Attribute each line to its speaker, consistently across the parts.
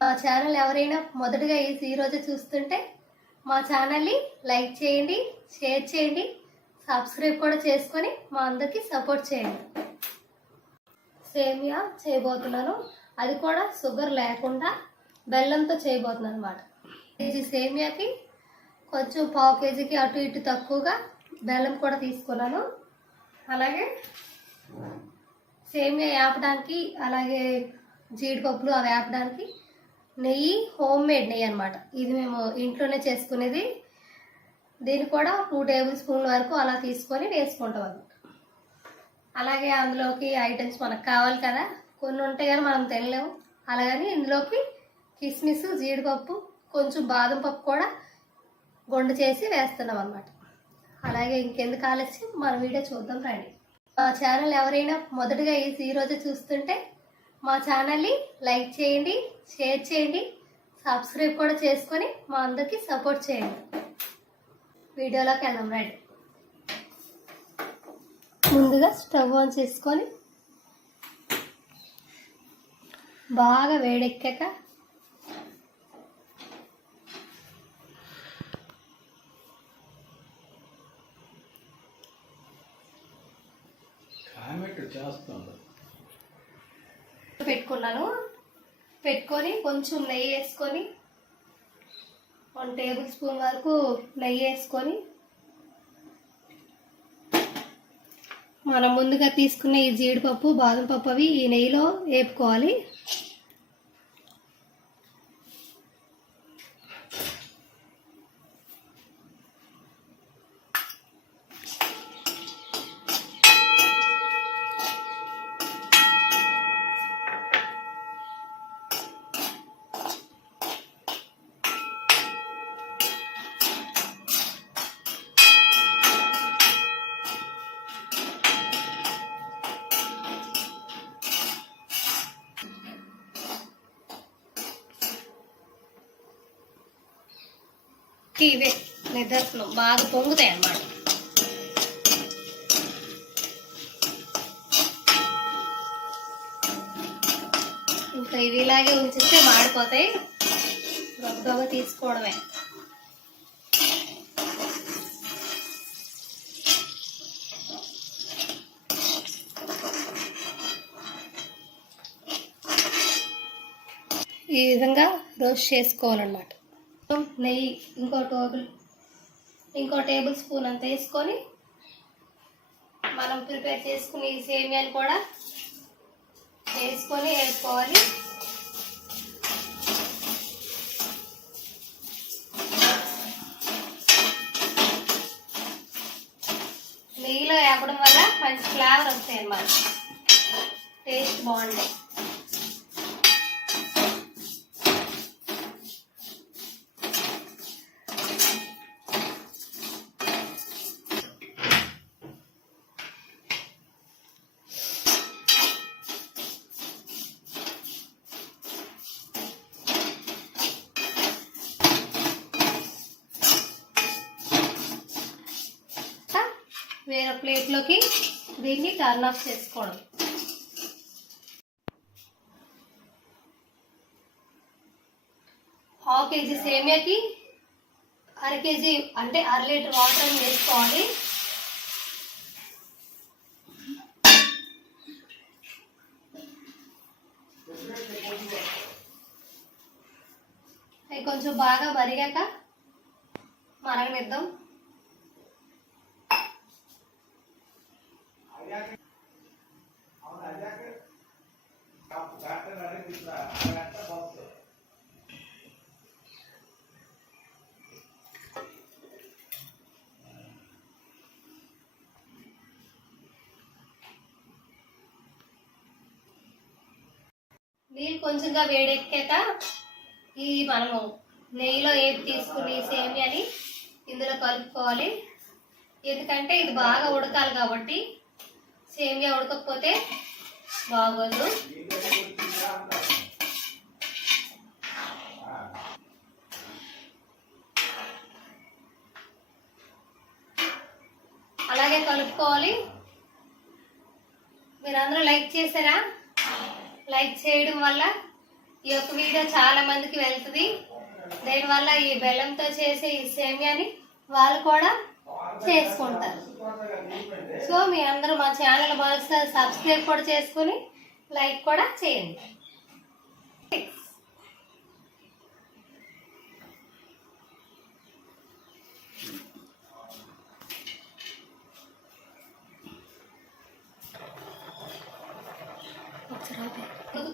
Speaker 1: మా ఛానల్ ఎవరైనా మొదటగా ఈ ఈరోజు చూస్తుంటే మా ఛానల్ని లైక్ చేయండి షేర్ చేయండి సబ్స్క్రైబ్ కూడా చేసుకొని మా అందరికీ సపోర్ట్ చేయండి. సేమియా చేయబోతున్నాను. అది కూడా షుగర్ లేకుండా బెల్లంతో చేయబోతున్నాను అనమాట కేజీ సేమియాకి కొంచెం పావు కేజీకి అటు ఇటు తక్కువగా బెల్లం కూడా తీసుకున్నాను. అలాగే సేమియా వేపడానికి అలాగే జీడిపప్పులు అవి వేపడానికి నెయ్యి హోమ్ మేడ్ నెయ్యి అనమాట ఇది మేము ఇంట్లోనే చేసుకునేది. దీన్ని కూడా టూ టేబుల్ స్పూన్ వరకు అలా తీసుకొని వేసుకుంటాం అనమాట అలాగే అందులోకి ఐటమ్స్ మనకు కావాలి కదా. కొన్ని ఉంటాయి కానీ మనం తినలేము. అలాగని ఇందులోకి కిస్మిస్ జీడిపప్పు కొంచెం బాదం పప్పు కూడా గుండు చేసి వేస్తున్నాం అనమాట అలాగే ఇంకెందుకు ఆలస్యం? మన వీడియో చూద్దాం రండి. మా ఛానల్ ఎవరైనా మొదటగా ఈ ఈరోజు చూస్తుంటే మా ఛానల్ని లైక్ చేయండి షేర్ చేయండి సబ్స్క్రైబ్ కూడా చేసుకొని మా అందరికీ సపోర్ట్ చేయండి. వీడియోలోకి వెళ్దాం రండి. ముందుగా స్టవ్ ఆన్ చేసుకొని బాగా వేడెక్కాక
Speaker 2: చేస్తుంది
Speaker 1: పెట్టుకున్నాను. పెట్టుకొని కొంచెం నెయ్యి వేసుకొని వన్ టేబుల్ స్పూన్ వరకు నెయ్యి వేసుకొని మనం ముందుగా తీసుకున్న ఈ జీడిపప్పు బాదం పప్పు అవి ఈ నెయ్యిలో వేపుకోవాలి. ఇవే నిదర్శనం బాగా పొంగుతాయి అన్నమాట. ఇంకా ఇవి ఇలాగే ఉంచితే మాడిపోతాయి. గొప్పగా తీసుకోవడమే. ఈ విధంగా రోస్ట్ చేసుకోవాలన్నమాట. నెయ్యి ఇంకో టేబుల్ ఇంకో టేబుల్ స్పూన్ అంత వేసుకొని మనం ప్రిపేర్ చేసుకుని ఈ సేమియాని కూడా వేసుకొని వేసుకోవాలి నెయ్యిలో వేపడం వల్ల మంచి ఫ్లేవర్ వస్తాయి అన్నమాట టేస్ట్ బాగుంటాయి. వేరే ప్లేట్లోకి దీన్ని టర్న్ ఆఫ్ చేసుకోవడం. హాఫ్ కేజీ సేమియాకి అర కేజీ అంటే అర లీటర్ వాటర్ వేసుకోవాలి. అవి కొంచెం బాగా మరిగాక మరగనిద్దాం. నీళ్ళు కొంచెంగా వేడెక్కాక ఈ మనము నెయ్యిలో ఏది తీసుకుని సేమియాని ఇందులో కలుపుకోవాలి. ఎందుకంటే ఇది బాగా ఉడకాలి కాబట్టి సేమియా ఉడకకపోతే బాగోదు. అలాగే కలుపుకోవాలి. మీరందరూ లైక్ చేశారా? లైక్ చేయడం వల్ల ఈ యొక్క వీడియో చాలా మందికి వెళ్తుంది. దీనివల్ల ఈ బెల్లంతో చేసే ఈ సేమ్యాని వాళ్ళు కూడా చేసుకుంటారు. సో మీ అందరూ మా ఛానల్ బాగా సబ్స్క్రైబ్ కూడా చేసుకుని లైక్ కూడా చేయండి.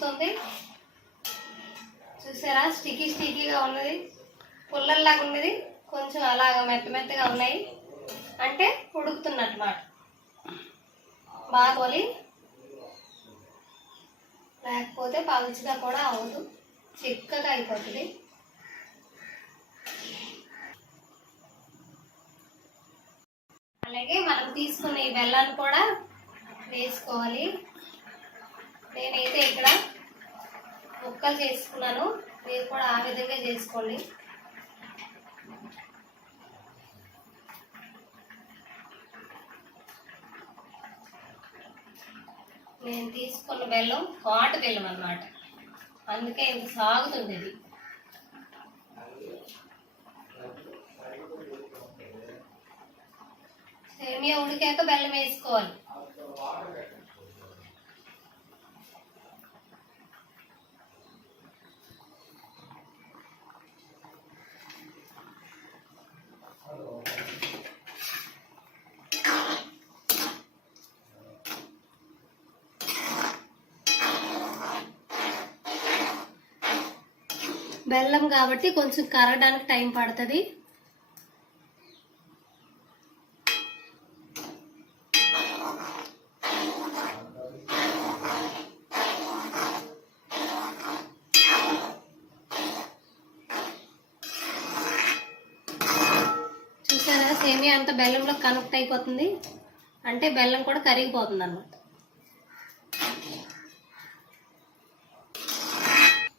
Speaker 1: ఉడుకుతుంది చూసారా? స్టికీ స్టికీగా ఉన్నది. పుల్లల్లాగా ఉన్నది. కొంచెం అలాగ మెత్త మెత్తగా ఉన్నాయి. అంటే ఉడుకుతున్నట్టు బాగోలి. బాగా పోలి లేకపోతే పలుచుగా కూడా అవ్వదు. చిక్కగా అయిపోతుంది. అలాగే మనం తీసుకున్న ఈ బెల్లాన్ని కూడా వేసుకోవాలి. నేనైతే ఇక్కడ ముక్కలు చేసుకున్నాను. మీరు కూడా ఆ విధంగా చేసుకోండి. నేను తీసుకున్న బెల్లం ఘాటు బెల్లం అన్నమాట. అందుకే ఇంత సాగుతుంది ఇది. సేమియా ఉడికాక బెల్లం వేసుకోవాలి. బెల్లం కాబట్టి కొంచెం కరగడానికి టైం పడుతుంది. చూసారా? సేమియా అంత బెల్లంలో కనెక్ట్ అయిపోతుంది. అంటే బెల్లం కూడా కరిగిపోతుంది అన్నమాట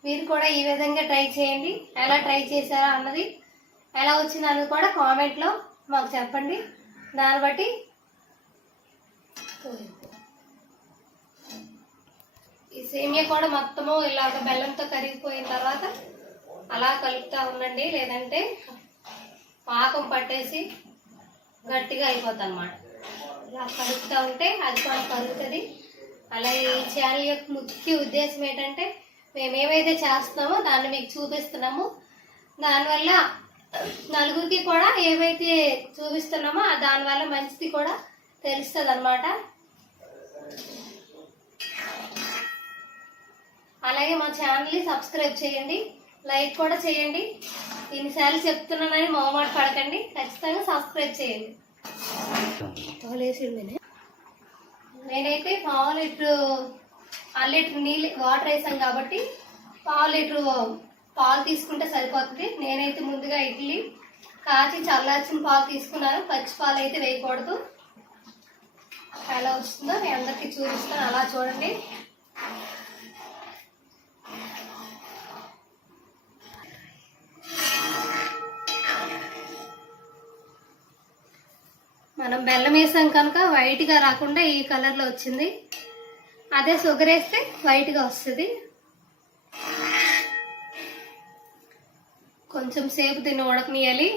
Speaker 1: మీరు కూడా ఈ విధంగా ట్రై చేయండి. ఎలా ట్రై చేశారా అన్నది ఎలా వచ్చింది అన్నది కూడా కామెంట్లో మాకు చెప్పండి. దాన్ని బట్టి ఈ సేమియా కూడా మొత్తము ఇలాగ బెల్లంతో కరిగిపోయిన తర్వాత అలా కలుపుతూ ఉండండి. లేదంటే పాకం పట్టేసి గట్టిగా అయిపోతుంది అనమాట ఇలా కలుపుతూ ఉంటే అది కూడా కలుగుతుంది అలా ఈ ఛానల్ యొక్క ముఖ్య ఉద్దేశం ఏంటంటే మేము ఏమైతే చేస్తున్నామో దాన్ని మీకు చూపిస్తున్నాము. దానివల్ల నలుగురికి కూడా ఏమైతే చూపిస్తున్నామో దానివల్ల మంచిది కూడా తెలుస్తుంది అనమాట అలాగే మా ఛానల్ని సబ్స్క్రైబ్ చేయండి లైక్ కూడా చేయండి. ఇన్నిసార్లు చెప్తున్నానని మొహమాట పడకండి ఖచ్చితంగా సబ్స్క్రైబ్ చేయండి. నేనైతే పావు లీటర్ అర లీటర్ నీళ్ళు వాటర్ వేసాం కాబట్టి పావు లీటర్ పాలు తీసుకుంటే సరిపోతుంది. నేనైతే ముందుగా ఇడ్లీ కాచి చల్లార్చిన పాలు తీసుకున్నాను. పచ్చి పాలు అయితే వేయకూడదు. ఎలా వస్తుందో మీ అందరికీ చూపిస్తాను. అలా చూడండి. మనం బెల్లం వేసాం కనుక వైట్గా రాకుండా ఈ కలర్లో వచ్చింది. అదే షుగర్ వేస్తే వైట్గా వస్తుంది. కొంచెం సేపు దీన్ని ఉడకనియాలి.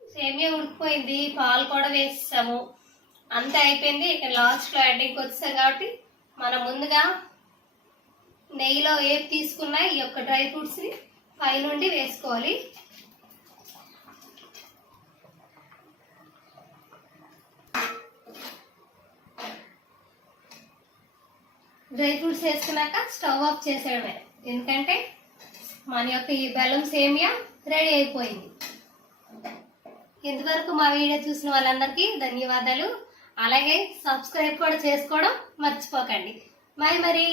Speaker 1: సేమియా ఉడికిపోయింది పాలు కూడా వేసేసాము. అంతా అయిపోయింది. ఇక లాస్ట్లో ఎండింగ్కి వచ్చేసాం కాబట్టి మనం ముందుగా నెయ్యిలో ఏవి తీసుకున్నా ఈ యొక్క డ్రై ఫ్రూట్స్ని పైనుండి వేసుకోవాలి. డ్రై ఫ్రూట్స్ వేసుకున్నాక స్టవ్ ఆఫ్ చేసేయడమే. ఎందుకంటే మన యొక్క ఈ బెల్లం సేమియా రెడీ అయిపోయింది. ఇంతవరకు మా వీడియో చూసిన వాళ్ళందరికీ ధన్యవాదాలు. అలాగే సబ్స్క్రైబ్ కూడా చేసుకోవడం మర్చిపోకండి. బాయ్ మరి.